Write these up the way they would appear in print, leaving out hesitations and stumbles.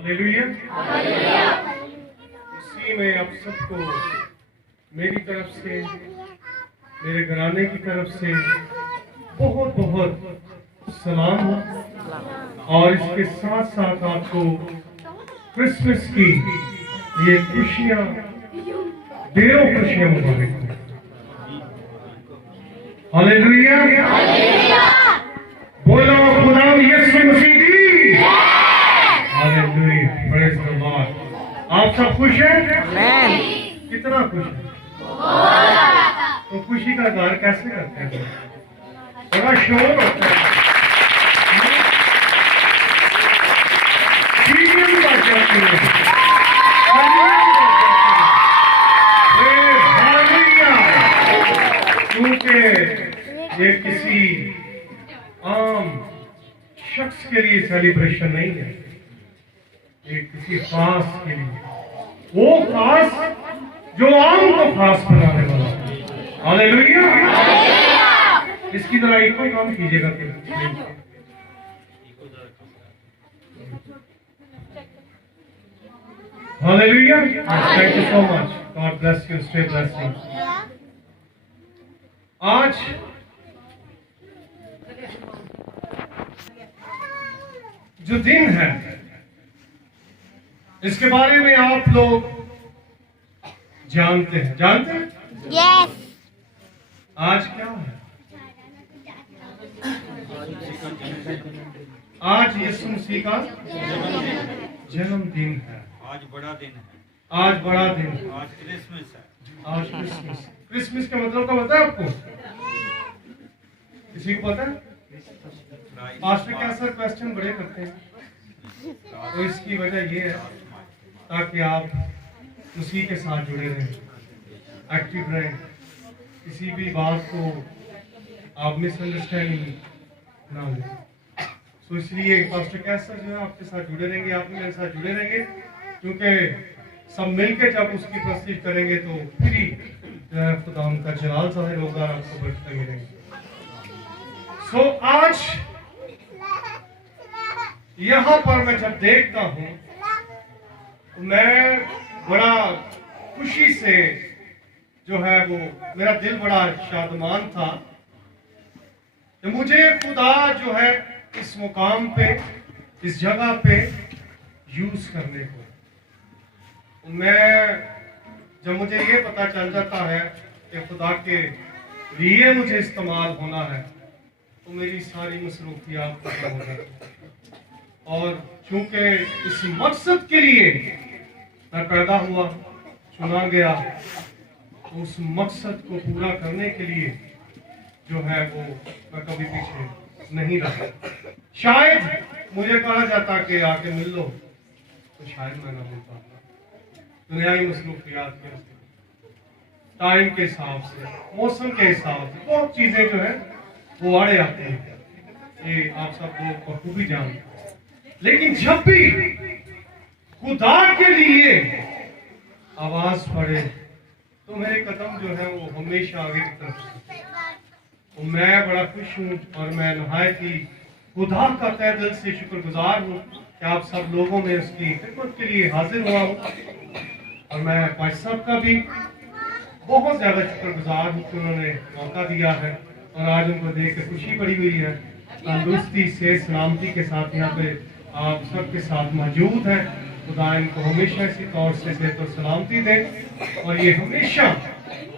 Hallelujah. उसी में आप सबको मेरी तरफ से, मेरे घराने की तरफ से बहुत बहुत सलाम हो। और इसके साथ साथ आपको क्रिसमस की ये खुशियां, ढेरों खुशियां मुबारक हो। हालेलुया। बोलो खुदा यीशु मसीह की। Hallelujah, praise the Lord. आप सब खुश हैं? कितना खुश है? तो खुशी का इज़हार कैसे करते हैं? बड़ा शोर होता है, क्योंकि ये किसी आम शख्स के लिए सेलिब्रेशन नहीं है, ये किसी खास के लिए, वो खास जो आम को खास बनाने वाला है। हालेलुया। इसकी तरह एक को काम कीजिएगा। Hallelujah. Thank you so much. God bless you. Stay blessing. आज जो दिन है, इसके बारे में आप लोग जानते हैं? Yes. आज क्या है? आज यीशु मसीह का जन्मदिन है। आज बड़ा दिन है। आज बड़ा दिन है। आज क्रिसमस है। आज क्रिसमस। क्रिसमस का मतलब क्या पता है आपको? किसी को पता है? पास्टर के सर क्वेश्चन बड़े करते हैं, तो इसकी वजह ये है ताकि आप उसी के साथ जुड़े रहें, एक्टिव रहें, किसी भी बात को आप मिसअंडरस्टैंडिंग ना लें। तो इसलिए पास्टर कैसर जो है आपके साथ जुड़े रहेंगे, आप मेरे साथ जुड़े रहेंगे, क्योंकि सब मिलकर जब उसकी प्रस्तुति करेंगे तो फिर ही खुदा उनका जलाल ज़ाहिर होगा, आपको बरकतें मिलेंगी। सो आज यहाँ पर मैं जब देखता हूँ तो मैं बड़ा खुशी से जो है वो मेरा दिल बड़ा शादमान था कि मुझे खुदा जो है इस मुकाम पे, इस जगह पे यूज करने को। मैं जब मुझे ये पता चल जाता है कि खुदा के लिए मुझे इस्तेमाल होना है तो मेरी सारी मसरूफियात खत्म हो जाती। और चूंकि इस मकसद के लिए मैं पैदा हुआ, चुना गया, तो उस मकसद को पूरा करने के लिए जो है वो मैं कभी पीछे नहीं रहा। शायद मुझे कहा जाता कि आके मिल लो, तो शायद मैं ना मिल पाता। दुनियाई मसरूफियात के टाइम के हिसाब से, मौसम के हिसाब से बहुत चीजें जो है वो आड़े आते हैं, ये आप सब लोग बखूबी जानते हैं। लेकिन जब भी खुदा के लिए आवाज पड़े तो मेरे कदम जो है वो हमेशा आगे की तरफ। तो मैं बड़ा खुश हूँ और मैं नहायत ही खुदा का तहे दिल से शुक्रगुजार हूँ कि आप सब लोगों में उसकी खिदमत के लिए हाजिर हुआ हूँ। और मैं भाई साहब का भी बहुत ज्यादा शुक्रगुजार हूँ कि उन्होंने मौका दिया है और आज उनको देख के खुशी पड़ी हुई है। तंदुरुस्ती से सलामती के साथ यहाँ पे आप सबके साथ मौजूद हैं। खुदा इनको हमेशा इसी तौर से सेहत और सलामती दे और ये हमेशा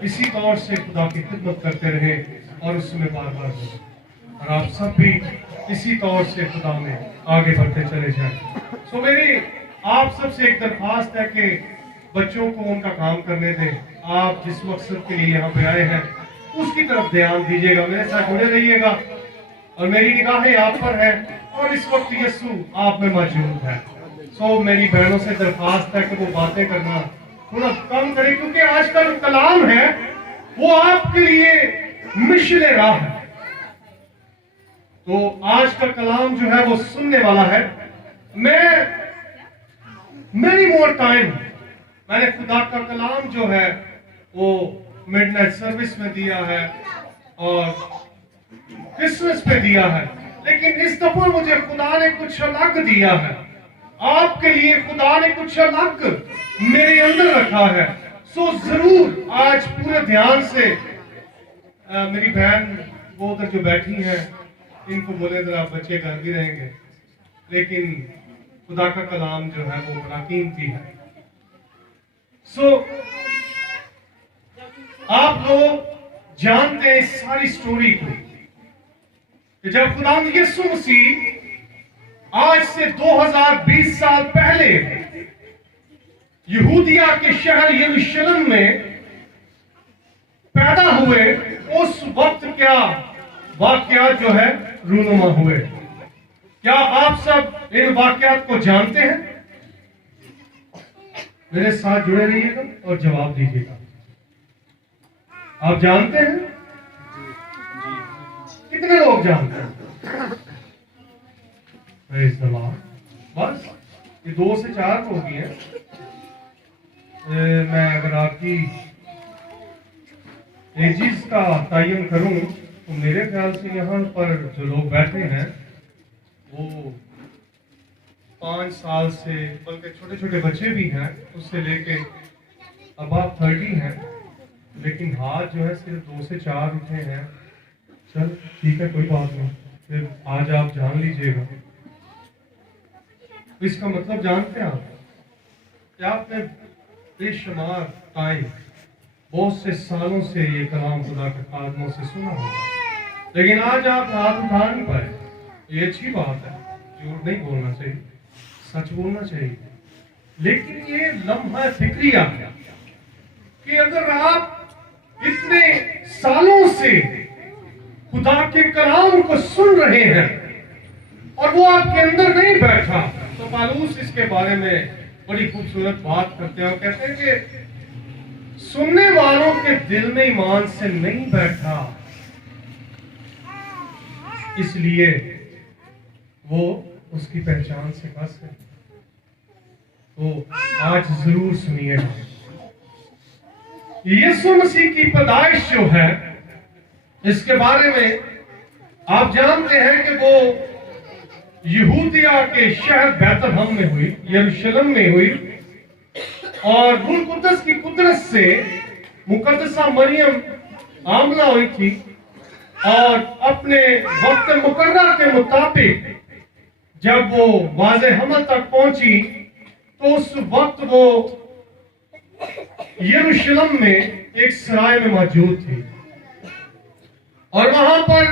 इसी तौर से खुदा की खिदमत करते रहे और उसमें बार बार हो, और आप सब भी इसी तौर से खुदा में आगे बढ़ते चले जाएं। सो मेरी आप सबसे एक दरख्वास्त है कि बच्चों को उनका काम करने दें। आप जिस मकसद के लिए यहाँ पे आए हैं उसकी तरफ ध्यान दीजिएगा, मेरे साथ जुड़े रहिएगा और मेरी निगाहें आप पर है और इस वक्त यीशु आप में मौजूद है। सो मेरी बहनों से दरख्वास्त है कि वो बातें करना थोड़ा कम करें, क्योंकि आज का जो कलाम है वो आपके लिए मिशल राह है। तो आज का कलाम जो है वो सुनने वाला है। मेरी मोर टाइम मैंने खुदा का कलाम जो है वो मिडनाइट सर्विस में दिया है और क्रिसमस पे दिया है, लेकिन इस दफा मुझे खुदा ने कुछ अलग दिया है। आपके लिए खुदा ने कुछ अलग मेरे अंदर रखा है। सो जरूर आज पूरे ध्यान से मेरी बहन वो उधर जो बैठी हैं इनको बोले जरा बच्चे घर भी रहेंगे, लेकिन खुदा का कलाम जो है वो बड़ा कीमती है। सो आप लोग जानते हैं इस सारी स्टोरी को कि जब खुदा यीशु मसीह आज से 2020 साल पहले यहूदिया के शहर यरूशलेम में पैदा हुए, उस वक्त क्या वाकयात जो है रूनुमा हुए। क्या आप सब इन वाकयात को जानते हैं? मेरे साथ जुड़े रहिएगा और जवाब दीजिएगा। आप जानते हैं? कितने लोग जानते हैं? Praise the Lord। बस ये 2 से 4 लोग ही हैं। मैं अगर आपकी एजिस का तयन करूं तो मेरे ख्याल से यहाँ पर जो लोग बैठे हैं वो 5 साल से, बल्कि छोटे छोटे बच्चे भी हैं, उससे लेके अब आप 30 हैं, लेकिन हाथ जो है सिर्फ 2 से 4 उठे हैं। चल ठीक है, कोई बात नहीं, फिर आज आप जान लीजिएगा। इसका मतलब जानते हैं आप? क्या आपने बेशुमार टाइम, बहुत से सालों से ये कलाम खुदा के कादमों से सुना होगा, लेकिन आज आप हाथ उठा नहीं पाए। ये अच्छी बात है, झूठ नहीं बोलना चाहिए, सच बोलना चाहिए। लेकिन ये लम्हा फिक्रिया है कि अगर आप इतने सालों से खुदा के कलाम को सुन रहे हैं और वो आपके अंदर नहीं बैठा, तो पालूस इसके बारे में बड़ी खूबसूरत बात करते हैं और कहते हैं कि सुनने वालों के दिल में ईमान से नहीं बैठा, इसलिए वो उसकी पहचान से बस है। तो आज जरूर सुनिएगा। यीशु मसीह की पैदाइश जो है, इसके बारे में आप जानते हैं कि वो यहूदिया के शहर बैतलहम में हुई, यरूशलेम में हुई, और रूह कुद्दस की कुदरत से मुकद्दसा मरियम आमला हुई थी, और अपने वक्त मुकर्रर के मुताबिक जब वो वाज़े हमल तक पहुंची तो उस वक्त वो यरूशलेम में एक सराय में मौजूद थी, और वहां पर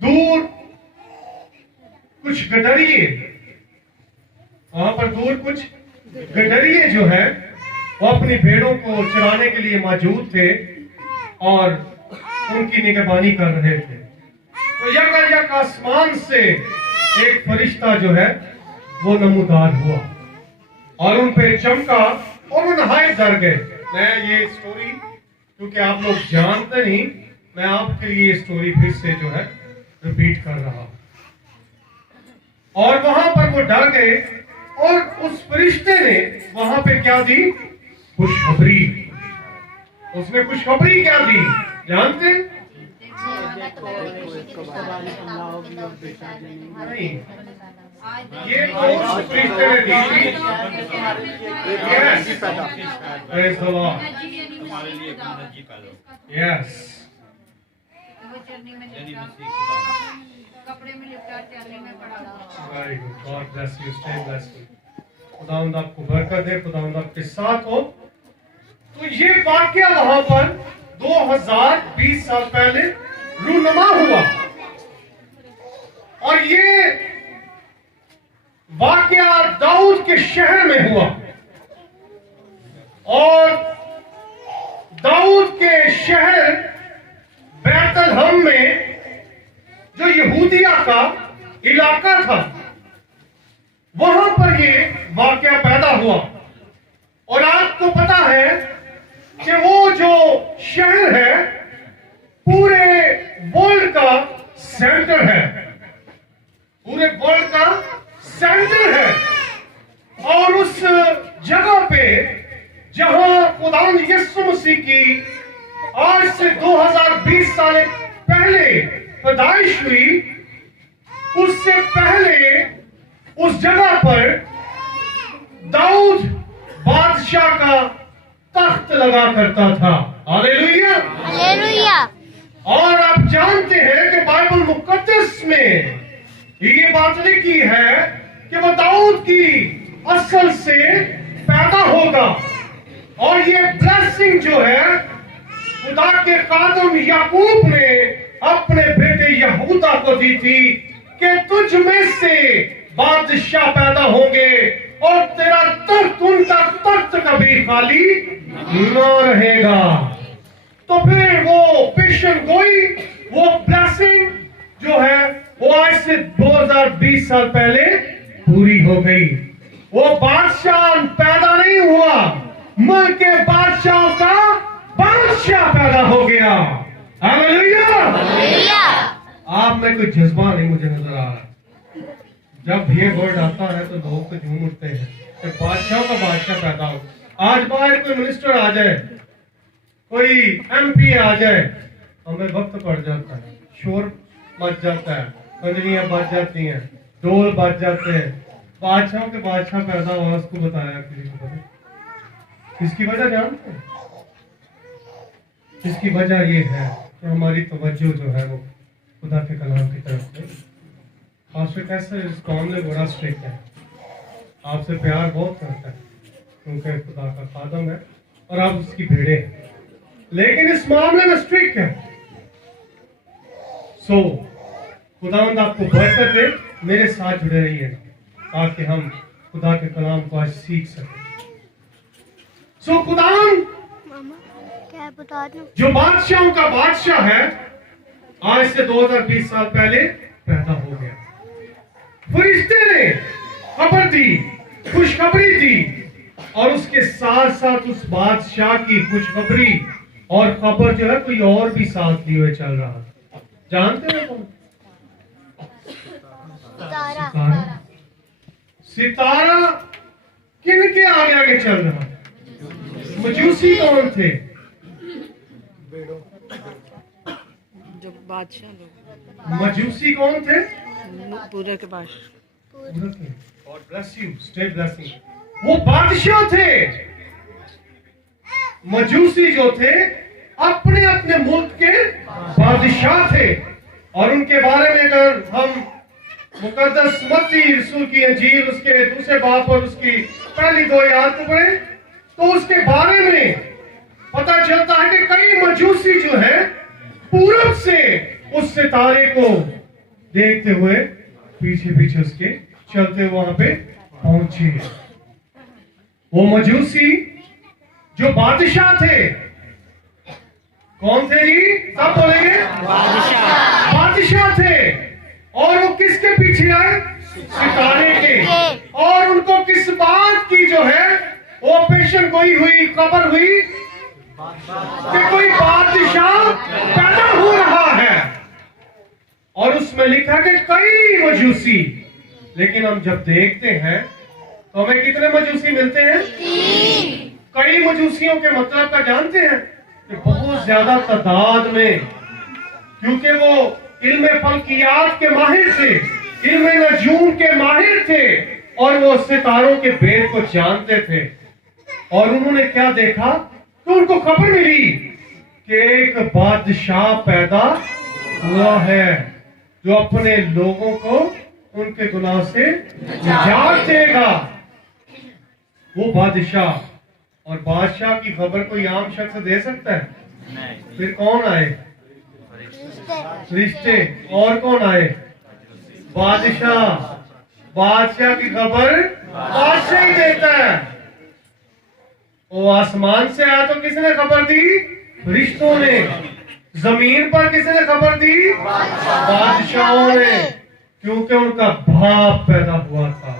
दूर कुछ गडरिए, जो है वो अपनी भेड़ों को चराने के लिए मौजूद थे और उनकी निगरानी कर रहे थे। तो यक आसमान से एक फरिश्ता जो है वो नमूदार हुआ और उन पे चमका और वो नहाए डर गए। मैं ये स्टोरी, क्योंकि आप लोग जानते नहीं, मैं आपके लिए ये स्टोरी फिर से जो है रिपीट कर रहा हूं। और वहां पर वो डर गए और उस फरिश्ते ने वहां पे क्या दी? खुशखबरी। उसने खुशखबरी क्या दी जानते? नहीं, ये तो उस फरिश्ते ने दी थी। Yes, praise the Lord. हमारे लिए एक नजी पैदा यस, यानी मसीह खुदा। कपड़े में लिपटा चलने में पड़ा हुआ। Very good, God bless you, stay bless you. खुदावंद आपको बरकत दे, खुदावंद आपके साथ हो। तो ये वाकया वहां पर 2020 साल पहले रूनुमा हुआ, और ये वाकया दाऊद के शहर में हुआ, और दाऊद के शहर बैतलहम में जो यहूदिया का इलाका था, वहां पर ये वाकया पैदा हुआ। और आपको पता है कि वो जो शहर है पूरे वर्ल्ड का सेंटर है, पूरे वर्ल्ड का सेंटर है, और उस जगह पे जहां खुदावंद यीशु मसीह की आज से 2020 साल पहले पैदाइश हुई, उससे पहले उस जगह पर दाऊद बादशाह का तख्त लगा करता था। हालेलुया। हालेलुया। और आप जानते हैं कि बाइबल मुकद्दस में ये बात लिखी है कि वो दाऊद की असल से पैदा होगा। और ये ब्लेसिंग जो है खुदा के खादिम याकूब ने अपने बेटे यहूदा को दी थी कि तुझ में से बादशाह पैदा होंगे और तेरा तख्त, उनका तख्त कभी खाली न रहेगा। तो फिर वो पेशन गोई, वो ब्लेसिंग जो है वो आज से 2020 साल पहले पूरी हो गई। वो बादशाह पैदा नहीं हुआ, मुल्क के बादशाहों का बादशाह पैदा हो गया। हालेलुया। हालेलुया। आप में कोई जज्बा नहीं मुझे नजर आ रहा। जब ये वर्ड आता है तो लोग तो झूम उठते हैं कि बादशाहों का बादशाह पैदा हो। आज बाहर कोई मिनिस्टर आ जाए, कोई एमपी आ जाए, हमें वक्त पड़ जाता है, शोर मच जाता है, कंजरियां बज जाती हैं, ढोल बज जाते हैं। बादशाहों के बादशाह पैदा हुआ, उसको बताया किसी को पता? इसकी वजह जानते हैं? इसकी वजह ये है कि हमारी तवज्जो जो है वो खुदा के कलाम की तरफ से। आपसे कैसे इस कौम में बड़ा स्ट्रिक्ट है, आपसे प्यार बहुत करता है क्योंकि खुदा का खादम है और आप उसकी भेड़े हैं, लेकिन इस मामले में स्ट्रिक्ट है। सो खुदावंद आपको बरकत दे। मेरे साथ जुड़े रहिए ताकि हम खुदा के कलाम को आज सीख सकें। सो खुदावंद मामा क्या बता दूं? जो बादशाहों का बादशाह है आज से 2020 साल पहले पैदा हो गया। फरिश्ते ने खबर दी, खुशखबरी दी, और उसके साथ साथ उस बादशाह की खुशखबरी और खबर जो है कोई और भी साथ लिए हुए चल रहा था। जानते हो कौन? सितारा। सितारा किनके आगे आगे चल रहा? मजूसी कौन थे? जो बादशाह लोग मजूसी कौन थे? पूरे के पास God bless you, stay blessing। वो बादशाह थे। मजूसी जो थे अपने अपने मुल्क के बादशाह थे। और उनके बारे में अगर हम मुकद्दस मत्ती रसूल की अंजील उसके दूसरे बाब और उसकी पहली 2 आयत को पढ़े तो उसके बारे में पता चलता है कि कई मजूसी जो है पूरब से उस सितारे को देखते हुए पीछे पीछे उसके चलते हुए वहां पे पहुंचे। वो मजूसी जो बादशाह थे, कौन थे जी? सब बोलेंगे बादशाह थे। और वो किसके पीछे आए? सितारे के। और उनको किस बात की जो है वो पेशन गोई हुई, खबर हुई कि कोई बादशाह पैदा हो रहा है। और उसमें लिखा कि कई मजूसी। लेकिन हम जब देखते हैं तो हमें कितने मजूसी मिलते हैं? 3। कई मजूसियों के मतलब का जानते हैं कि बहुत ज्यादा तादाद में, क्योंकि वो इल्म फल्कियात के माहिर थे, इल्म नजूम के माहिर थे और वो सितारों के भेद को जानते थे। और उन्होंने क्या देखा तो उनको खबर मिली कि एक बादशाह पैदा हुआ है जो अपने लोगों को उनके गुनाह से निजात देगा। वो बादशाह, और बादशाह की खबर कोई आम शख्स दे सकता है? नहीं। फिर कौन आए? रिश्ते। और कौन आए? बादशाह। बादशाह की खबर बादशाह ही देता है। वो आसमान से आया तो किसने खबर दी? रिश्तों ने। जमीन पर किसने खबर दी? बादशाहों ने, क्योंकि उनका बाप पैदा हुआ था।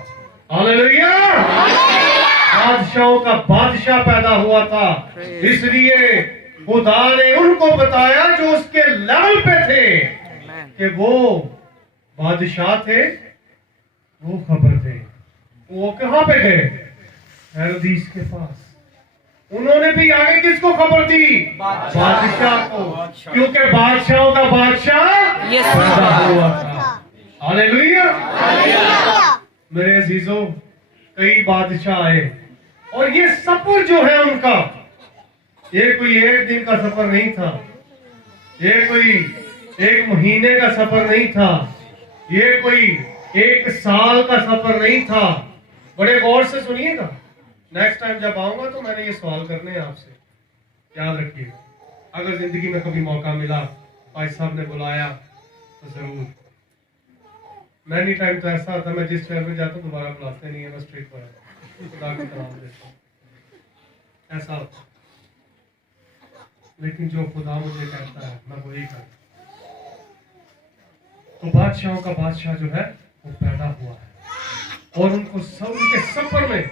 हालेलुया। बादशाहों का बादशाह पैदा हुआ था, इसलिए खुदा ने उनको बताया जो उसके लेवल पे थे कि वो बादशाह थे, वो खबर थे। वो कहां पे गए? हेरोदीस के पास। उन्होंने भी आगे किसको खबर दी? बादशाह को, क्योंकि बादशाहों का बादशाह पैदा हुआ था। हालेलुया। मेरे अजीजों, कई बादशाह आए और ये सफर जो है उनका, ये कोई एक दिन का सफर नहीं था, ये कोई एक महीने का सफर नहीं था, ये कोई एक साल का सफर नहीं था। बड़े गौर से सुनिएगा, नेक्स्ट टाइम जब आऊंगा तो मैंने ये सवाल करने हैं आपसे, याद रखिएगा। अगर जिंदगी में कभी मौका मिला, भाई साहब ने बुलाया तो जरूर। मैनी टाइम तो ऐसा होता, मैं जिस शहर में जाता हूँ दोबारा बुलाते नहीं है, मैं स्ट्रेट पर खुदा को सलाम देता हूँ, ऐसा होता। लेकिन जो खुदा मुझे कहता है मैं वही करता। तो बादशाहों का बादशाह जो है वो पैदा हुआ है और उनको सब उनके सफर में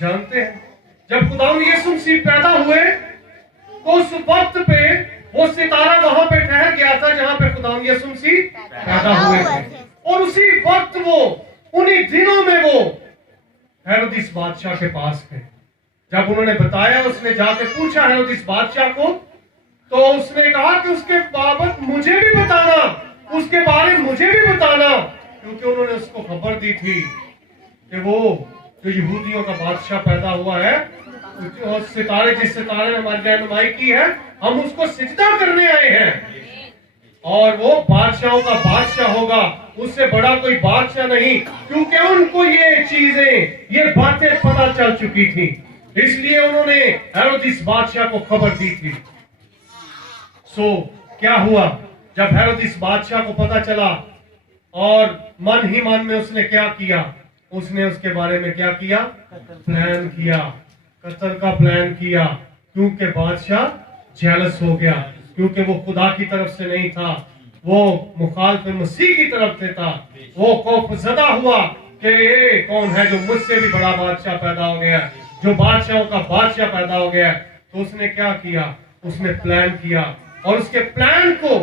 जानते हैं। जब खुदा यीशु मसीह पैदा हुए तो उस वक्त पे वो सितारा वहां पे ठहर गया था जहां पे खुदा यीशु मसीह पैदा हुए थे। और उसी वक्त वो, उन्हीं दिनों में वो हेरोदिस बादशाह के पास गए। जब उन्होंने बताया, उसने जाके पूछा हेरोदिस बादशाह को, तो उसने कहा कि उसके बाबत मुझे भी बताना, उसके बारे में मुझे भी बताना, क्योंकि उन्होंने उसको खबर दी थी कि वो जो यहूदियों का बादशाह पैदा हुआ है, जिस सितारे ने हमारी रहनुमाई की है, हम उसको सिजदा करने आए हैं और वो बादशाहों का बादशाह होगा, उससे बड़ा कोई बादशाह नहीं, क्योंकि उनको ये चीजें, ये बातें पता चल चुकी थी। इसलिए उन्होंने हेरोदिस बादशाह को खबर दी थी। सो क्या हुआ, जब हेरोदिस बादशाह को पता चला और मन ही मन में उसने क्या किया, उसने उसके बारे में क्या किया, प्लान किया, कत्ल का प्लान किया, क्योंकि बादशाह जेलस हो गया, क्योंकि वो खुदा की तरफ से नहीं था, वो मुखालिफ मसीह की तरफ से था। वो खौफजदा हुआ कि ये कौन है जो मुझसे भी बड़ा बादशाह पैदा हो गया, जो बादशाहों का बादशाह पैदा हो गया। तो उसने क्या किया, उसने प्लान किया और उसके प्लान को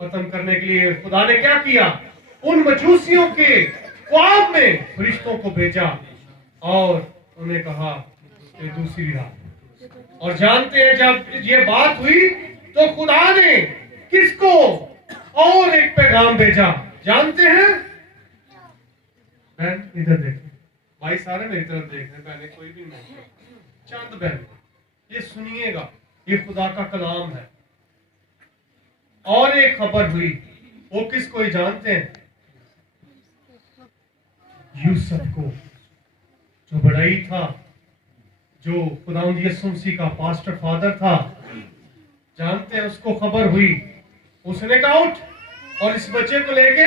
खत्म करने के लिए खुदा ने क्या किया, उन मजूसियों के ख्वाब में फरिश्तों को भेजा और उन्हें कहा कि दूसरी रात। और जानते हैं जब ये बात हुई तो खुदा ने किसको और एक पैगाम भेजा, जानते हैं? बहन इधर देखिए, भाई सारे मेरी तरफ देख रहे, बहने कोई भी नहीं, चंद बहन ये सुनिएगा, ये खुदा का कलाम है। और एक खबर हुई, वो किसको ही जानते हैं? यूसुफ को, जो बड़ाई था, जो खुदा यीशु मसीह का पास्टर फादर था, जानते हैं? उसको खबर हुई, उसने कहा उठ और इस बच्चे को लेके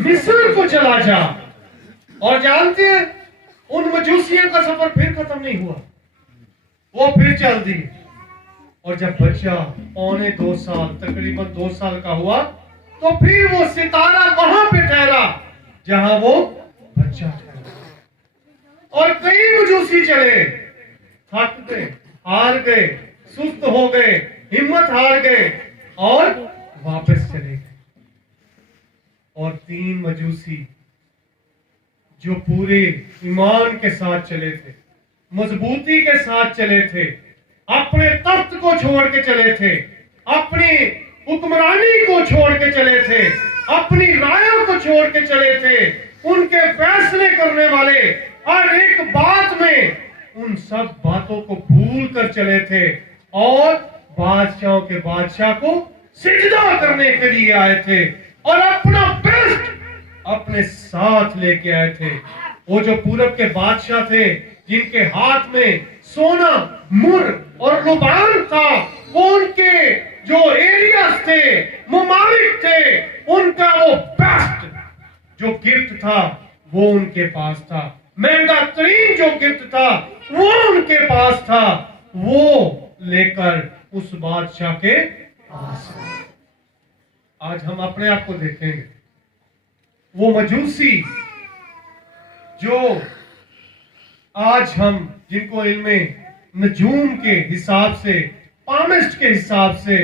मिस्र को चला जा। और जानते हैं, उन मजूसियों का सफर फिर खत्म नहीं हुआ, वो फिर चल दी। और जब बच्चा पौने 2 साल, तकरीबन 2 साल का हुआ, तो फिर वो सितारा वहां पे ठहरा जहां वो बच्चा ठहरा। और कई मजूसी चले, थक गए, हार गए, सुस्त हो गए, हिम्मत हार गए और वापस चले गए। और 3 मजूसी जो पूरे ईमान के साथ चले थे, मजबूती के साथ चले थे, अपने तख्त को छोड़ के चले थे, अपनी हुक्मरानी को छोड़ के चले थे, अपनी रायों को छोड़ के चले थे, उनके फैसले करने वाले हर एक बात में उन सब बातों को भूल कर चले थे और बादशाहों के बादशाह को सिजदा करने के लिए आए थे और अपना बेस्ट अपने साथ लेके आए थे। वो जो पूरब के बादशाह थे, जिनके हाथ में सोना, मुर और रुबान था, वो उनके जो एरियाज थे, ममालिक थे, उनका वो बेस्ट जो गिफ्ट था वो उनके पास था। महंगा तरीन जो गिफ्ट था वो उनके पास था, वो लेकर उस बादशाह के पास। आज हम अपने आप को देखेंगे, वो मजूसी जो आज हम जिनको इल्मे नजूम के हिसाब से, पामिस्ट के हिसाब से,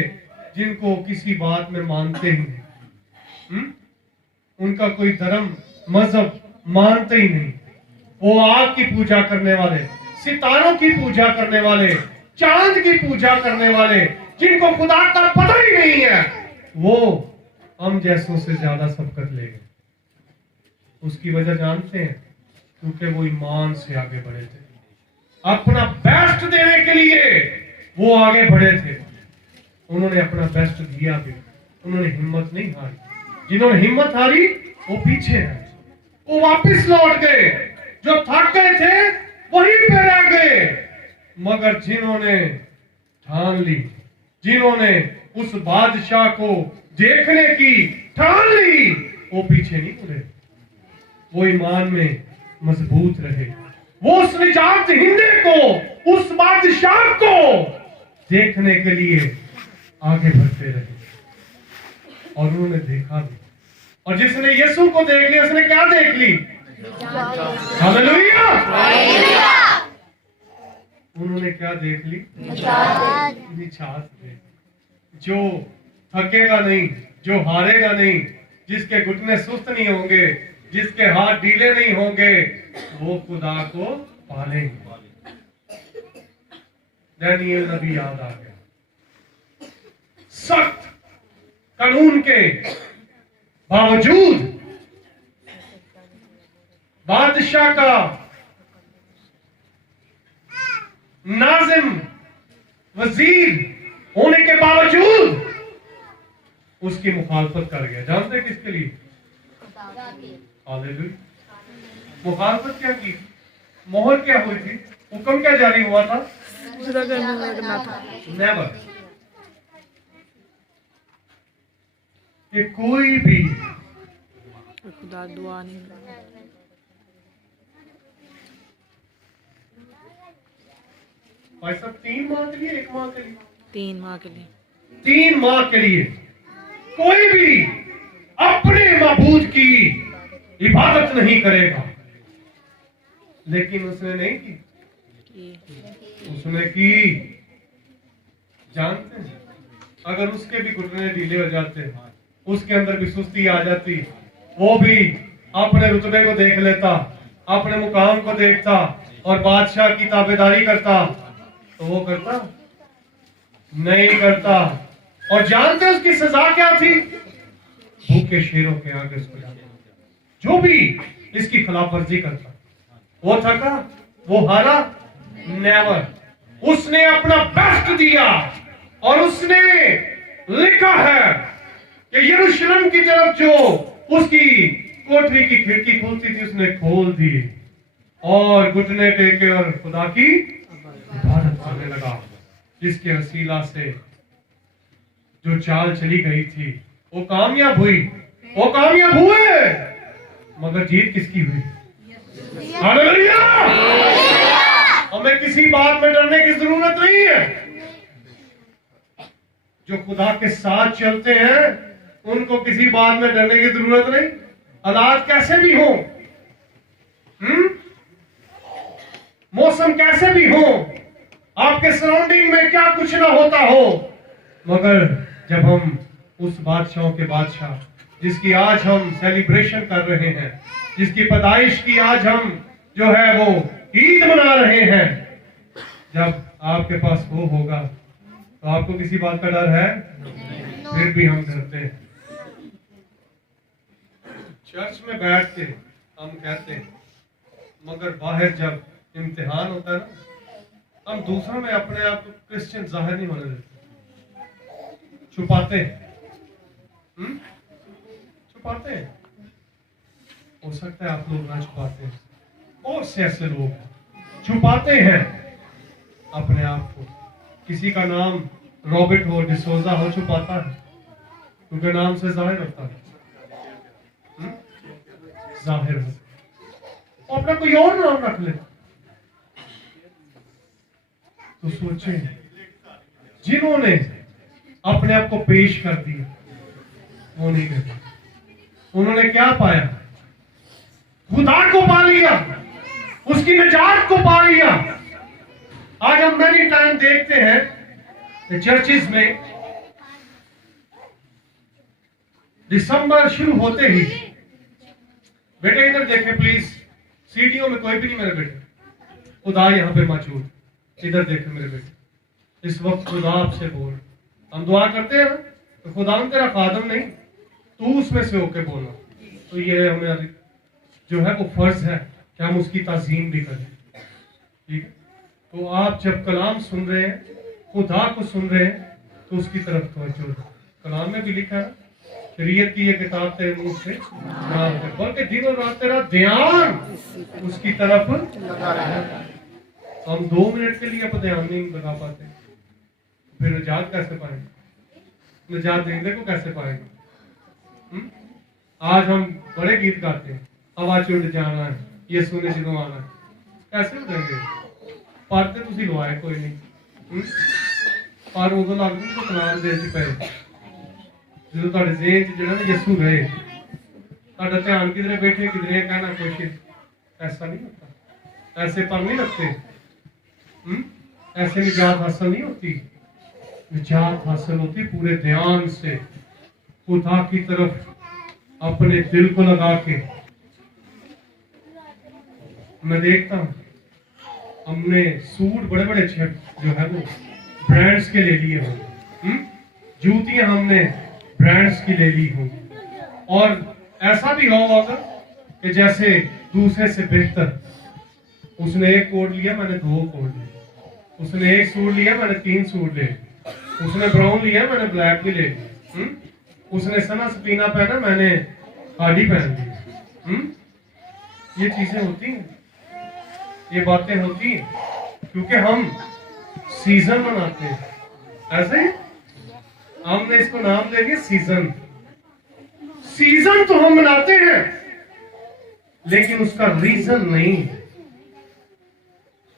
जिनको किसी बात में मानते ही नहीं, उनका कोई धर्म मजहब मानते ही नहीं, वो आग की पूजा करने वाले, सितारों की पूजा करने वाले, चांद की पूजा करने वाले, जिनको खुदा का पता ही नहीं है, वो हम जैसों से ज्यादा सबकत ले गए। उसकी वजह जानते हैं? क्योंकि वो ईमान से आगे बढ़े थे, अपना बेस्ट देने के लिए वो आगे बढ़े थे। उन्होंने अपना बेस्ट दिया भी, उन्होंने हिम्मत नहीं हारी। जिन्होंने हिम्मत हारी वो पीछे रहे, वो वापस लौट गए। जो थक गए थे वहीं पे रह गए। मगर जिन्होंने ठान ली, जिन्होंने उस बादशाह को देखने की ठान ली, वो पीछे नहीं मुड़े, वो ईमान में मजबूत रहे। वो उस निजात हिंदे को, उस बादशाह को देखने के लिए आगे बढ़ते रहे। और उन्होंने देखा भी। और जिसने यीशु को देख लिया उसने क्या देख ली? हालेलुया। उन्होंने क्या देख ली? निजात देख। जो थकेगा नहीं, जो हारेगा नहीं, जिसके घुटने सुस्त नहीं होंगे, जिसके हाथ ढीले नहीं होंगे, वो खुदा को पालेंगे। दानियल नबी याद आ गया। सख्त कानून के बावजूद बादशाह का नाजिम वजीर होने के बावजूद उसकी मुखालफत कर गया। जानते किसके लिए? हालेलुया। मुखालफत क्या की? मोहर क्या हुई थी? हुक्म क्या जारी हुआ था? नेवर कि कोई भी खुदा दुआ नहीं। भाई साहब 3 माह के लिए, 1 माह के लिए, 3 माह के लिए, 3 माह के लिए कोई भी अपने माबूद की इबादत नहीं करेगा। लेकिन उसने नहीं की, उसने की। जानते हैं, अगर उसके भी घुटने ढीले हो जाते, उसके अंदर भी सुस्ती आ जाती, वो भी अपने रुतबे को देख लेता, अपने मुकाम को देखता और बादशाह की ताबेदारी करता, तो वो करता नहीं करता। और जानते उसकी सजा क्या थी? भूखे शेरों के आगे उसको जाता। जो भी इसकी खिलाफवर्जी करता, वो थका, वो हारा, नेवर। उसने अपना बेस्ट दिया और उसने लिखा है कि यरूशलेम की तरफ जो उसकी कोठरी की खिड़की खुलती थी उसने खोल दी और घुटने टेके और खुदा की इबादत करने लगा। जिसके वसीला से जो चाल चली गई थी वो कामयाब हुई, वो कामयाब हुए। मगर जीत किसकी हुई? हालेलुया। हमें किसी बात में डरने की जरूरत नहीं है। जो खुदा के साथ चलते हैं उनको किसी बात में डरने की जरूरत नहीं। हालात कैसे भी हो, मौसम कैसे भी हो, आपके सराउंडिंग में क्या कुछ ना होता हो, मगर जब हम उस बादशाहों के बादशाह जिसकी आज हम सेलिब्रेशन कर रहे हैं, जिसकी पैदाइश की आज हम जो है वो ईद मना रहे हैं, जब आपके पास वो होगा तो आपको किसी बात का डर है? फिर भी हम डरते हैं। चर्च में बैठ के हम कहते हैं, मगर बाहर जब इम्तिहान होता है ना, हम दूसरों में अपने आप को क्रिश्चियन जाहिर नहीं होने देते, छुपाते हैं। छुपाते हैं। हो सकता है आप लोग ना छुपाते हैं, बहुत से ऐसे लोग हैं छुपाते हैं अपने आप को। किसी का नाम रॉबर्ट हो, डिसोजा हो, छुपाता है क्योंकि नाम से जाहिर होता है, जाहिर हो। अपना कोई और नाम रख ले। तो सोचे, जिन्होंने अपने आप को पेश कर दिया वो नहीं करते। उन्होंने क्या पाया? खुदा को पा लिया, उसकी निजात को पा लिया। आज हम मैनी टाइम देखते हैं चर्चिस में दिसंबर शुरू होते ही, बेटे इधर देखें प्लीज, सीढ़ियों में कोई भी नहीं मेरे बेटे, खुदा यहाँ पे मौजूद, इधर देखें मेरे बेटे। इस वक्त खुदा आपसे बोल, हम दुआ करते हैं ना तो खुदा तेरा खादम नहीं, तो उसमें से होके बोलना। तो ये हमें जो है वो फर्ज है कि हम उसकी ताज़ीम भी करें। ठीक है, तो आप जब कलाम सुन रहे हैं, खुदा को सुन रहे हैं, तो उसकी तरफ तवज्जो दो। कलाम में भी लिखा है शरीयत की ये किताब तेरे मुंह से ना उतरे, बल्कि दिन और रात तेरा ध्यान उसकी तरफ लगा रहे। हम 2 मिनट के लिए अपना ध्यान नहीं लगा पाते, फिर निजात कैसे पाएंगे? निजात देने को कैसे पाएंगे? आज हम बड़े गीत गाते हैं, हवा चुड़ जाना है, ये सुने जिनो आना है, कैसे देंगे? पढ़ते तुसी लवाए कोई नहीं, पर उदों लगदी तो कलाम दे च पे जो ਤੁਹਾਡੇ ਜ਼ੇਨ ਚ ਜਿਹੜਾ ਨਾ ਯਿਸੂ रहे, ਤੁਹਾਡਾ ध्यान किधरे बैठे किधरे कहना कोशिश, ऐसा नहीं होता। ऐसे पर नहीं रखते, ऐसे निजात हासिल नहीं होती। निजात हासिल होती पूरे ध्यान से खुदा की तरफ अपने दिल को लगा के। मैं देखता हूं हमने सूट बड़े बड़े जो है वो ब्रांड्स के ले लिए हों, जूतियां हमने ब्रांड्स की ले ली हों, और ऐसा भी हो अगर कि जैसे दूसरे से बेहतर, उसने एक कोट लिया मैंने 2 कोट लिए, उसने एक सूट लिया मैंने 3 सूट ले, उसने ब्राउन लिया मैंने ब्लैक भी ले लिया, उसने सना सपीना पहना मैंने हाडी पहन ली। ये चीजें होती हैं, ये बातें होती हैं, क्योंकि हम सीजन मनाते हैं। ऐसे ही हमने इसको नाम दे दिया सीजन। सीजन तो हम मनाते हैं, लेकिन उसका रीजन नहीं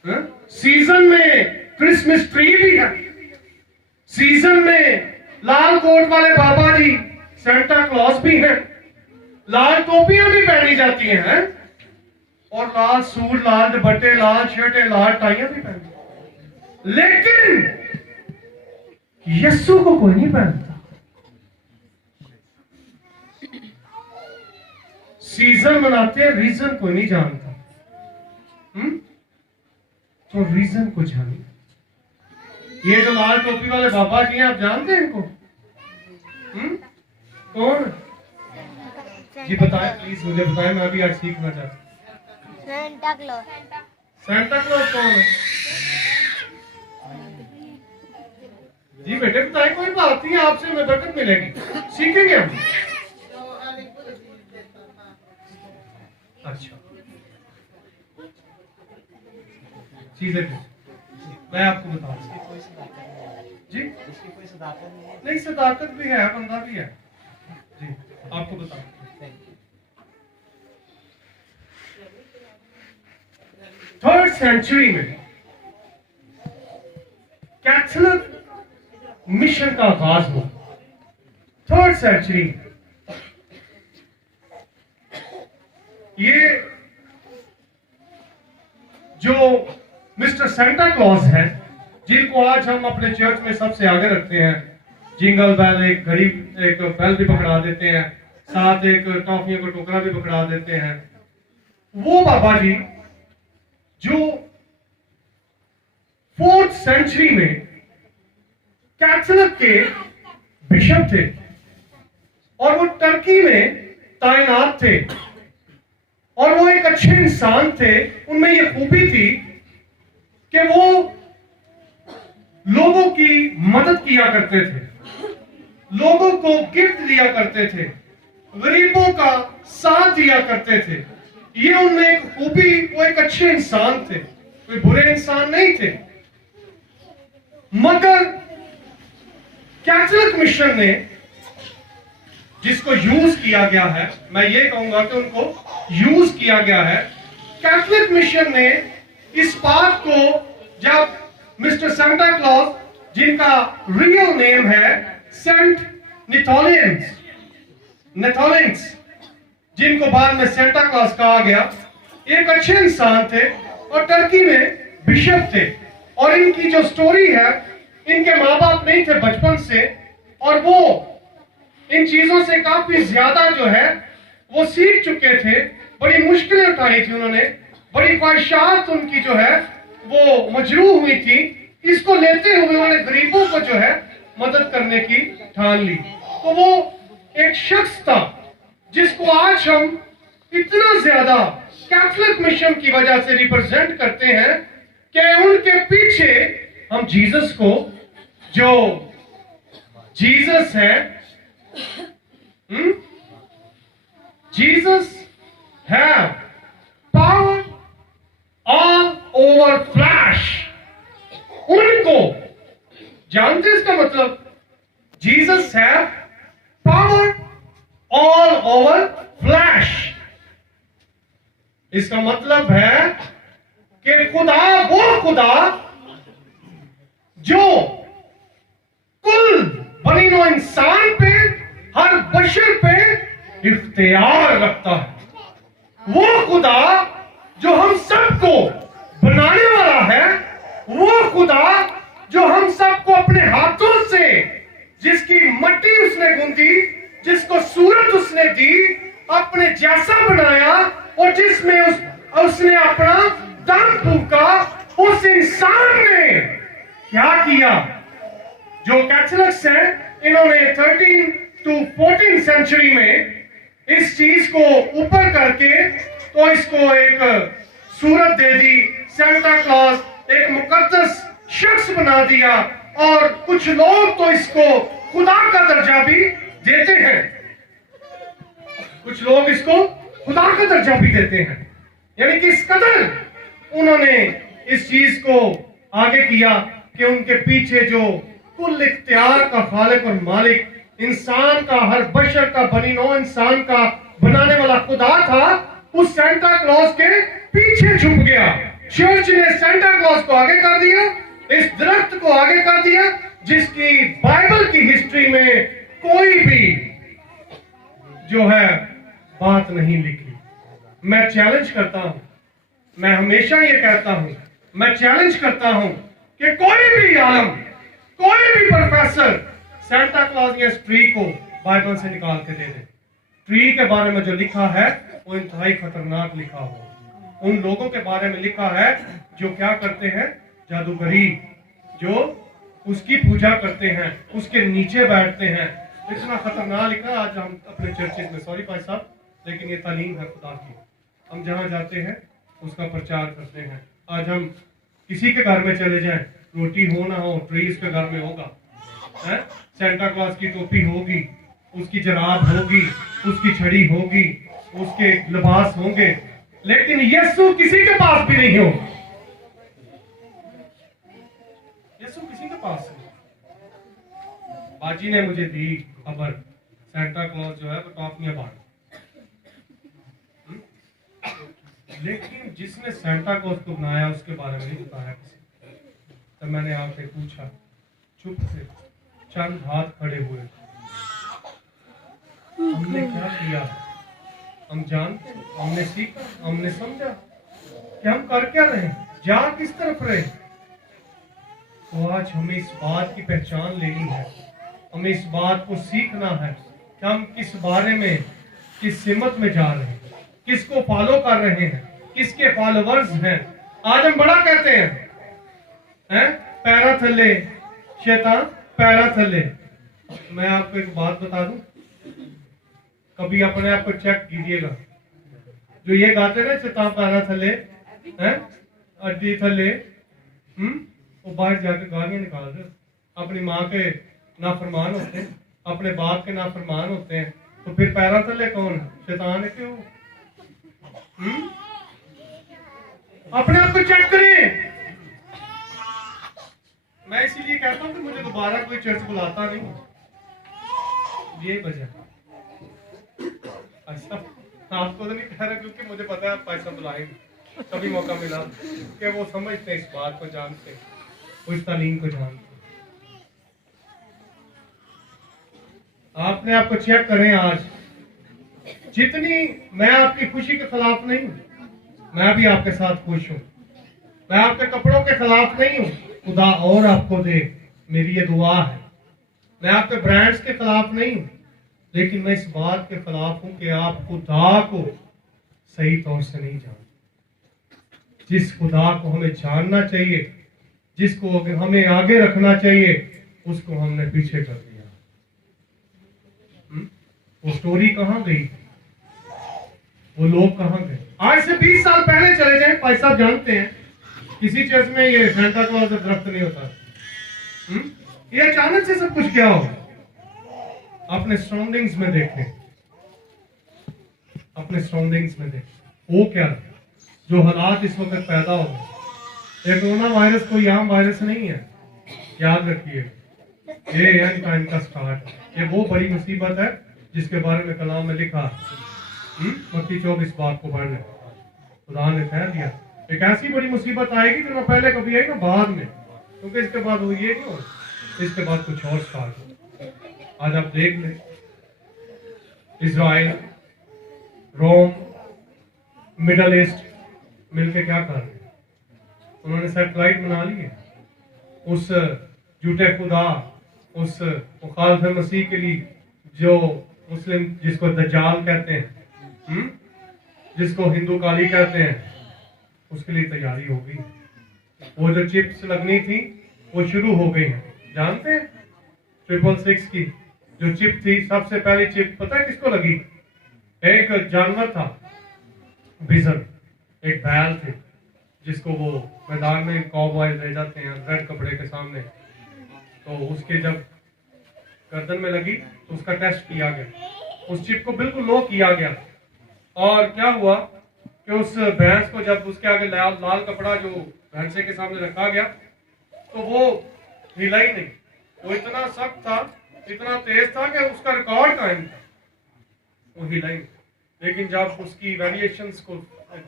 है। सीजन में क्रिसमस ट्री भी है, सीजन में लाल कोट वाले बाबा जी सेंटा क्लॉज भी हैं, लाल टोपियां भी पहनी जाती हैं, और लाल सूट, लाल दुपट्टे, लाल शर्टें, लाल टाइयां भी पहनती, लेकिन यीशु को कोई नहीं पहनता। सीजन मनाते हैं, रीजन कोई नहीं जानता। तो रीजन को जानिए। ये जो लाल टोपी वाले बाबा जी हैं, आप जानते हैं इनको? कौन जी? बताएं प्लीज, मुझे बताएं, मैं भी आज सीखना चाहता हूं। Santa Claus. सेंटा क्लॉज कौन है जी? बेटे बताएं, कोई बात नहीं, आपसे हमें बरकत मिलेगी, सीखेंगे हम। अच्छा चीजें मैं आपको बता जी, इसकी कोई सदाकत नहीं है। नहीं, सदाकत भी है, बंदा भी है जी, आपको बता। थर्ड सेंचुरी में कैथोलिक मिशन का आगाज हुआ। 3rd सेंचुरी, ये जो मिस्टर सेंटा क्लॉज है, जिनको आज हम अपने चर्च में सबसे आगे रखते हैं, जिंगल बेल, एक घड़ी, एक बेल भी पकड़ा देते हैं, साथ एक टॉफियों का टोकरा भी पकड़ा देते हैं, वो बाबा जी जो 4th सेंचुरी में कैथोलिक के बिशप थे, और वो टर्की में तैनात थे, और वो एक अच्छे इंसान थे। उनमें ये खूबी थी कि वो लोगों की मदद किया करते थे, लोगों को गिफ्ट दिया करते थे, गरीबों का साथ दिया करते थे। ये उनमें एक खूबी, वो एक अच्छे इंसान थे, कोई बुरे इंसान नहीं थे। मगर कैथोलिक मिशन ने, जिसको यूज किया गया है, मैं ये कहूंगा कि उनको यूज किया गया है, कैथोलिक मिशन ने इस बात को, जब मिस्टर सेंटा क्लॉज, जिनका रियल नेम है सेंट नेथोलियंस, जिनको बाद में सेंटा क्लॉज कहा गया, एक अच्छे इंसान थे और टर्की में बिशप थे। और इनकी जो स्टोरी है, इनके माँ बाप नहीं थे बचपन से, और वो इन चीजों से काफी ज्यादा जो है वो सीख चुके थे। बड़ी मुश्किलें उठाई थी उन्होंने, बड़ी ख्वाहिशात उनकी जो है वो मजरूह हुई थी। इसको लेते हुए उन्होंने गरीबों को जो है मदद करने की ठान ली। तो वो एक शख्स था जिसको आज हम इतना ज्यादा कैथोलिक मिशन की वजह से रिप्रेजेंट करते हैं कि उनके पीछे हम जीसस को, जो जीसस है, जीसस है पावर ऑल ओवर फ्लैश, उनको जानते, इसका मतलब जीसस है पावर ऑल ओवर फ्लैश। इसका मतलब है कि खुदा, वो खुदा जो कुल बनी नो इंसान पे, हर बशर पे इख्तियार रखता है, वो खुदा जो हम सबको बनाने वाला है, वो खुदा जो हम सबको अपने हाथों से, जिसकी मट्टी उसने गूंथी, जिसको सूरत उसने दी, अपने जैसा बनाया और जिसमें उसने अपना दम फूंका, उस इंसान ने क्या किया? जो कैथोलिक्स हैं, इन्होंने 13 to 14 सेंचुरी में इस चीज को ऊपर करके तो इसको एक सूरत दे दी, सेंटा क्लॉज एक मुकद्दस शख्स बना दिया, और कुछ लोग तो इसको खुदा का दर्जा भी देते हैं, कुछ लोग इसको खुदा का दर्जा भी देते हैं। यानी कि इस कदर उन्होंने इस चीज को आगे किया कि उनके पीछे जो कुल इख्तियार का खालिक और मालिक, इंसान का, हर बशर का, बनी नौ इंसान का बनाने वाला खुदा था, उस सेंटा क्लॉज के पीछे छुप गया। चर्च ने सेंटा क्लॉज को आगे कर दिया, इस दरख्त को आगे कर दिया, जिसकी बाइबल की हिस्ट्री में कोई भी जो है बात नहीं लिखी। मैं चैलेंज करता हूं, मैं हमेशा ये कहता हूं, मैं चैलेंज करता हूं कि कोई भी आलम, कोई भी प्रोफेसर सेंटा क्लॉज या इस ट्री को बाइबल से निकाल के दे दे, ट्री के बारे में जो लिखा है वो इंतहाई खतरनाक लिखा हो। उन लोगों के बारे में लिखा है जो क्या करते हैं, जादूगरी, जो उसकी पूजा करते हैं, उसके नीचे बैठते हैं, इतना खतरनाक लिखा। आज हम अपने चर्चेज में, सॉरी भाई साहब, लेकिन ये तालीम है खुदा की, हम जहां जाते हैं उसका प्रचार करते हैं। आज हम किसी के घर में चले जाएं, रोटी हो ना हो, ट्री उसके घर में होगा, है? सेंटा क्लॉज की टोपी होगी, उसकी जराब होगी, उसकी छड़ी होगी, उसके लिबास होंगे, लेकिन यीशु किसी के पास भी नहीं हो। यीशु किसी के पास नहीं। बाजी ने मुझे दी खबर, सेंटा क्लॉज जो है वो टॉफियां बांट, लेकिन जिसने सेंटा क्लॉज को बनाया उसके बारे में नहीं बताया किसी। तो मैंने आपसे पूछा, चुप से चंद हाथ खड़े हुए, हमने क्या किया? हम जानते, हमने सीखा, हमने समझा कि हम कर क्या रहे, जा किस तरफ रहे। तो आज हमें इस बात की पहचान लेनी है, हमें इस बात को सीखना है कि हम किस बारे में, किस सिमत में जा रहे हैं, किसको फॉलो कर रहे हैं, किसके फॉलोवर्स हैं। आज हम बड़ा कहते हैं पैरा थले शैतान, पैरा थले। मैं आपको एक बात बता दूं, कभी अपने आप को चेक कीजिएगा, जो ये गाते ना शैतान पैरा थले, अड्डी थले, वो बाहर जाके गालियां निकाल रहे हो, अपनी माँ के नाफरमान होते हैं, अपने बाप के नाफरमान होते हैं, तो फिर पैरा थले कौन? शैतान है क्यों? अपने आप को चेक करें। मैं इसीलिए कहता हूं कि मुझे दोबारा कोई चर्च बुलाता नहीं, ये वजह। ऐसा आपको तो नहीं कह रहा, क्योंकि मुझे पता है आप पैसा बुलाएंगे, कभी मौका मिला कि वो समझते हैं, इस बात को जानते हैं, उस तालीम को जानते हैं। आपने आपको चेक करें। आज जितनी, मैं आपकी खुशी के खिलाफ नहीं हूं, मैं भी आपके साथ खुश हूं, मैं आपके कपड़ों के खिलाफ नहीं हूं, खुदा और आपको दे, मेरी ये दुआ है। मैं आपके ब्रांड्स के खिलाफ नहीं हूं, लेकिन मैं इस बात के खिलाफ हूं कि आप खुदा को सही तौर से नहीं जानते। जिस खुदा को हमें जानना चाहिए, जिसको हमें आगे रखना चाहिए, उसको हमने पीछे कर दिया। वो स्टोरी कहाँ गई, वो लोग कहाँ गए। आज से 20 साल पहले चले जाए, भाई साहब जानते हैं किसी चर्च में ये सेंटा क्लॉज दरख्त नहीं होता। ये अचानक से सब कुछ क्या हो। अपने सराउंडिंग्स में देखें, अपने सराउंडिंग्स में देखें वो क्या है, जो हालात इस वक्त पैदा हो गए। ये कोरोना वायरस कोई आम वायरस नहीं है, याद रखिए। ये एंड टाइम का स्टार्ट, ये वो बड़ी मुसीबत है जिसके बारे में कलाम में लिखा। मत्ती 24 बात को पढ़ लें, खुदा ने कह दिया एक ऐसी बड़ी मुसीबत आएगी जो ना पहले कभी आई ना बाद में, क्योंकि इसके बाद हुई है क्यों, इसके बाद कुछ और स्टार्ट हो। आज आप देख लें, इजराइल, रोम, मिडल ईस्ट मिलके क्या कर रहे हैं, उन्होंने सैटेलाइट बना लिए उस झूठे खुदा, उस मुखालिफ मसीह के लिए, जो मुस्लिम जिसको दज्जाल कहते हैं, जिसको हिंदू काली कहते हैं, उसके लिए तैयारी हो गई। वो जो चिप्स लगनी थी वो शुरू हो गई है, जानते हैं 666 की जो चिप थी, सबसे पहली चिप पता है किसको लगी? एक जानवर था, बिजन, एक बैल थे जिसको वो मैदान में कॉबॉयज ले जाते हैं रेड कपड़े के सामने, तो उसके जब गर्दन में लगी तो उसका टेस्ट किया गया, उस चिप को बिल्कुल लो किया गया, और क्या हुआ कि उस भैंस को जब उसके आगे लाल कपड़ा जो भैंसे के सामने रखा गया तो वो हिला ही नहीं। वो इतना सख्त था, इतना तेज था कि उसका रिकॉर्ड कायम था, वो हिला ही नहीं। लेकिन जब उसकी वेरिएशंस को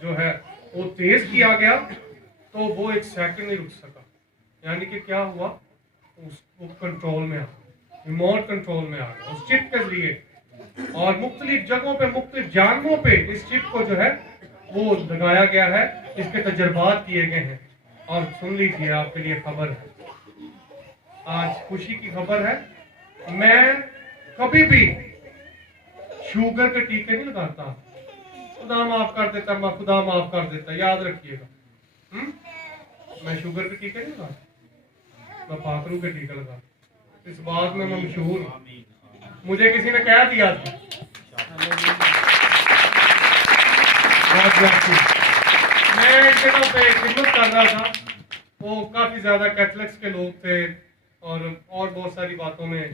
जो है वो तेज किया गया तो वो एक सेकंड नहीं रुक सका। यानी कि क्या हुआ, वो कंट्रोल में आ गया, रिमोट कंट्रोल में आ गया उस चिप के जरिए। और मुख्तलिफ जगहों पे, मुख्तलिफ जानवरों पे इस चिप को जो है वो लगाया गया है, इसके तजर्बात किए गए हैं। और सुन लीजिए, आपके लिए खबर है, आज खुशी की खबर है, मैं कभी भी शुगर के टीके नहीं लगाता। खुदा माफ कर देता, मैं खुदा माफ कर देता, याद रखिएगा। मैं शुगर के टीके नहीं लगाता, मैं पाखरू के टीके लगाता। इस बात में मैं मशहूर हूँ, मुझे किसी ने कह दिया था। मैं एक जगह पे खिदमत कर रहा था, वो काफी ज्यादा कैथलिक्स के लोग थे और बहुत सारी बातों में,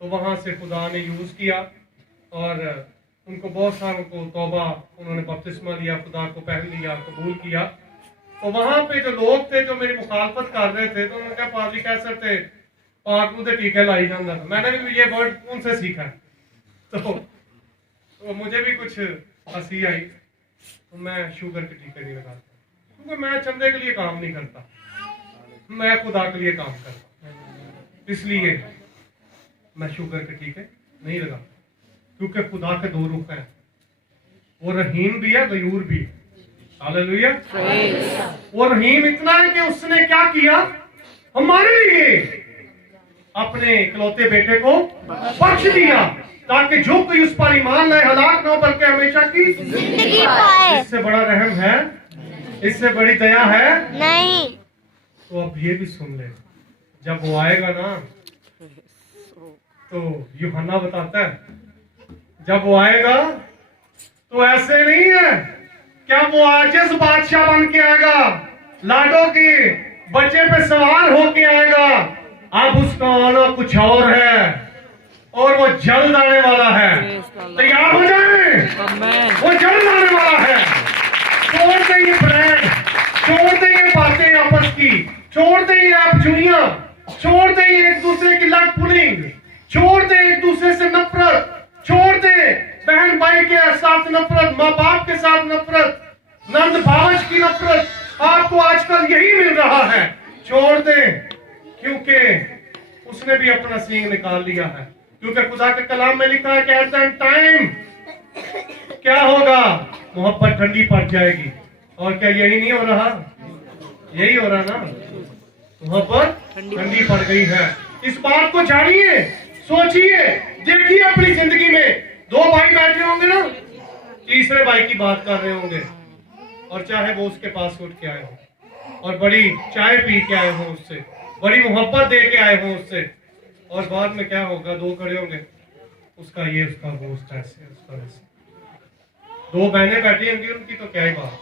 तो वहां से खुदा ने यूज किया और उनको बहुत सारों को तौबा, उन्होंने बपतिस्मा लिया, खुदा को पहन लिया, कबूल किया। तो वहां पे जो लोग थे जो मेरी मुखालफत कर रहे थे, तो उन्होंने कहा पादरी कैसे थे पाकू के टीके लाई जाता था। मैंने भी ये वर्ड उनसे सीखा, तो मुझे भी कुछ हंसी आई, तो मैं शुगर के टीके नहीं लगाता, क्योंकि मैं चंदे के लिए काम नहीं करता, मैं खुदा के लिए काम करता, इसलिए मैं शुगर के टीके नहीं लगाता। क्योंकि खुदा के दो रूप हैं, वो रहीम भी है, गयूर भी है। हालेलुया। वो रहीम इतना है कि उसने क्या किया, हमारे लिए अपने इकलौते बेटे को बख्श दिया, ताकि जो कोई उस पर ईमान लाए हलाक न हो बल्कि हमेशा की जिंदगी पाए। इससे बड़ा रहम है, इससे बड़ी दया है नहीं। तो अब ये भी सुन ले, जब वो आएगा ना, तो यूहन्ना बताता है जब वो आएगा तो ऐसे नहीं है क्या वो आजिज़ बादशाह बन के आएगा, लाडो के बच्चे पे सवार होके आएगा। अब उसका आना कुछ और है और वो जल्द आने वाला है। तैयार हो जाए, वो जल्द आने वाला है। छोड़ दे ये ब्रांड, छोड़ दे ये बातें आपस की, छोड़ दे ये आप चुनिया, छोड़ दे ये एक दूसरे की लट पुलिंग, छोड़ दे एक दूसरे से नफरत, छोड़ दे बहन भाई के साथ नफरत, माँ बाप के साथ नफरत, नंद भावज की नफरत। आपको आजकल यही मिल रहा है, छोड़ दे, क्योंकि उसने भी अपना सींग निकाल लिया है। क्योंकि खुदा के कलाम में लिखा है कि एट दैट टाइम क्या होगा, मोहब्बत ठंडी पड़ जाएगी। और क्या यही नहीं हो रहा, यही हो रहा ना, मोहब्बत ठंडी पड़ गई है। इस बात को जानिए, सोचिए, देखिए अपनी जिंदगी में दो भाई बैठे होंगे ना, तीसरे भाई की बात कर रहे होंगे, और चाहे वो उसके पास उठ के आए हो और बड़ी चाय पी के आए हो उससे, बड़ी मोहब्बत दे के आए हो उससे, और बाद में क्या होगा, दो खड़े होंगे, उसका ये, उसका वो, उसका ऐसे, उसका वैसे। दो बहनें बैठी होंगी, उनकी तो क्या ही बात।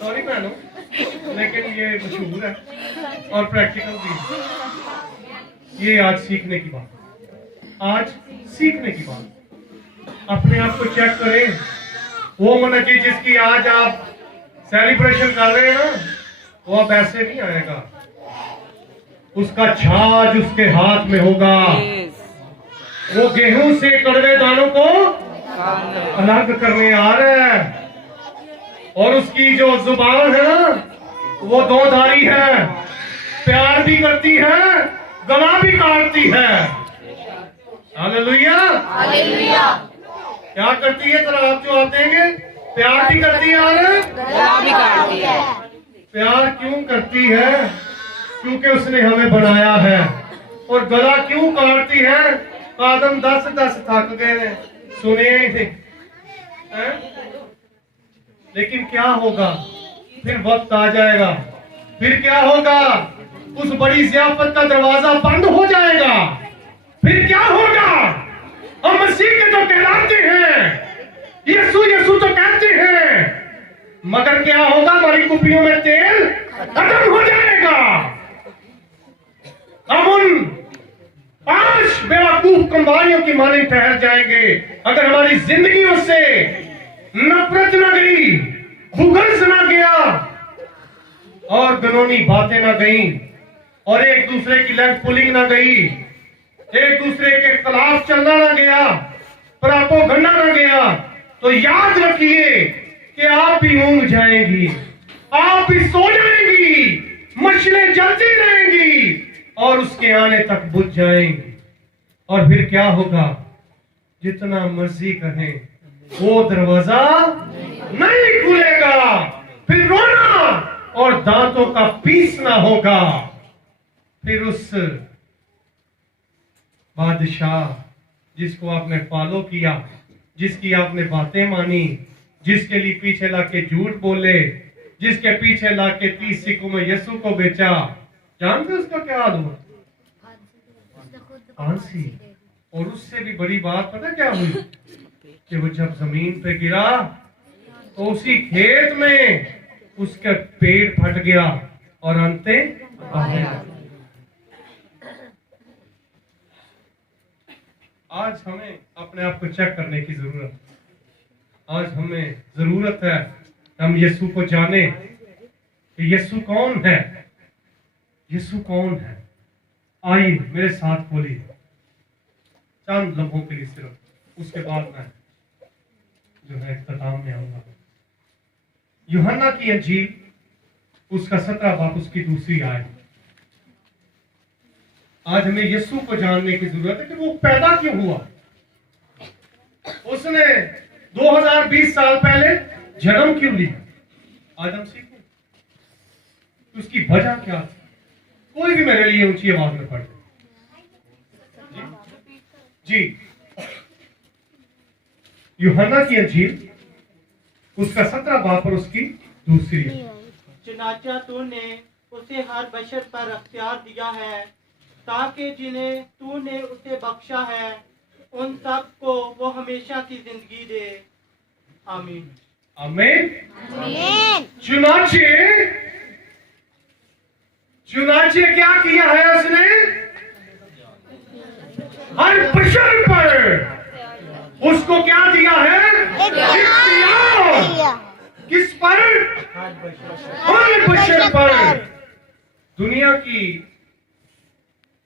सॉरी बहनों, लेकिन ये मशहूर है और प्रैक्टिकल भी। ये आज सीखने की बात, आज सीखने की बात। अपने आप को चेक करें। वो मनकी जिसकी आज आप सेलिब्रेशन कर रहे हैं ना, वो अब ऐसे नहीं आएगा। उसका छाछ उसके हाथ में होगा। वो गेहूं से कड़वे दानों को अलग करने आ रहा है। और उसकी जो जुबान है ना, वो दो धारी है, प्यार भी करती है, गला भी काटती है। Hallelujah, hallelujah. क्या करती है? जरा आप जो आप देंगे, प्यार भी करती है और गला भी काटती है। प्यार क्यों करती है? क्योंकि उसने हमें बनाया है। और गला क्यों काटती है? आदम 10 थक गए, सुने ही नहीं हैं? लेकिन क्या होगा? फिर वक्त आ जाएगा, फिर क्या होगा? उस बड़ी ज़ियाफत का दरवाजा बंद हो जाएगा। फिर क्या होगा? हम मसीह के तो कहलाते हैं, यीशु यीशु तो कहते हैं, मगर क्या होगा? हमारी कुपियों में तेल खत्म हो जाएगा। हम उन 5 बेवकूफ कंबारियों की माने ठहर जाएंगे अगर हमारी जिंदगियों से नफरत न गई, बुग़्ज़ न गया और गनौनी बातें न गई और एक दूसरे की लेग पुलिंग न गई, एक दूसरे के खिलाफ चलना न गया, प्रोपेगेंडा न गया, तो याद रखिए कि आप भी ऊँघ जाएंगी, आप भी सो जाएंगी, मशालें जलती रहेंगी और उसके आने तक बुझ जाएंगी। और फिर क्या होगा? जितना मर्जी कहें, वो दरवाजा नहीं खुलेगा। फिर रोना और दांतों का पीसना होगा। फिर उस बादशाह जिसको आपने फॉलो किया, जिसकी आपने बातें मानी, जिसके लिए पीछे लाके झूठ बोले, जिसके पीछे लाके 30 सिक्कों में यीशु को बेचा, जानते उसका क्या हाल हुआ? आंसी। और उससे भी बड़ी बात पता क्या हुई? कि वो जब जमीन पे गिरा तो उसी खेत में उसका पेड़ फट गया और अंते बाहर आ गए। आज हमें अपने आप को चेक करने की जरूरत है। आज हमें जरूरत है हम यीशु को जाने कि यीशु कौन है, यीशु कौन है। आइए मेरे साथ बोलिए चंद लम्हों के लिए सिर्फ, उसके बाद मैं जो है इख्तिताम में आऊंगा। यूहन्ना की अंजील उसका 17 बाब उसकी दूसरी आयत। आज हमें यीशु को जानने की जरूरत है कि वो पैदा क्यों हुआ। उसने 2020 साल पहले जन्म क्यों लिया। आज हम सीखें उसकी वजह क्या थी। कोई भी मेरे लिए ऊंची आवाज में पढ़े जी। यूहन्ना की अंजील उसका 17 बाब और उसकी दूसरी। चुनाचा तूने उसे हर बशर पर अख्तियार दिया है ताकि जिन्हें तूने उसे बख्शा है उन सब को वो हमेशा की जिंदगी दे। आमीन आमीन। चुनाचे क्या किया है उसने? हर बशर पर उसको क्या दिया है? इख्तियार। किस पर? हर बशर पर। दुनिया की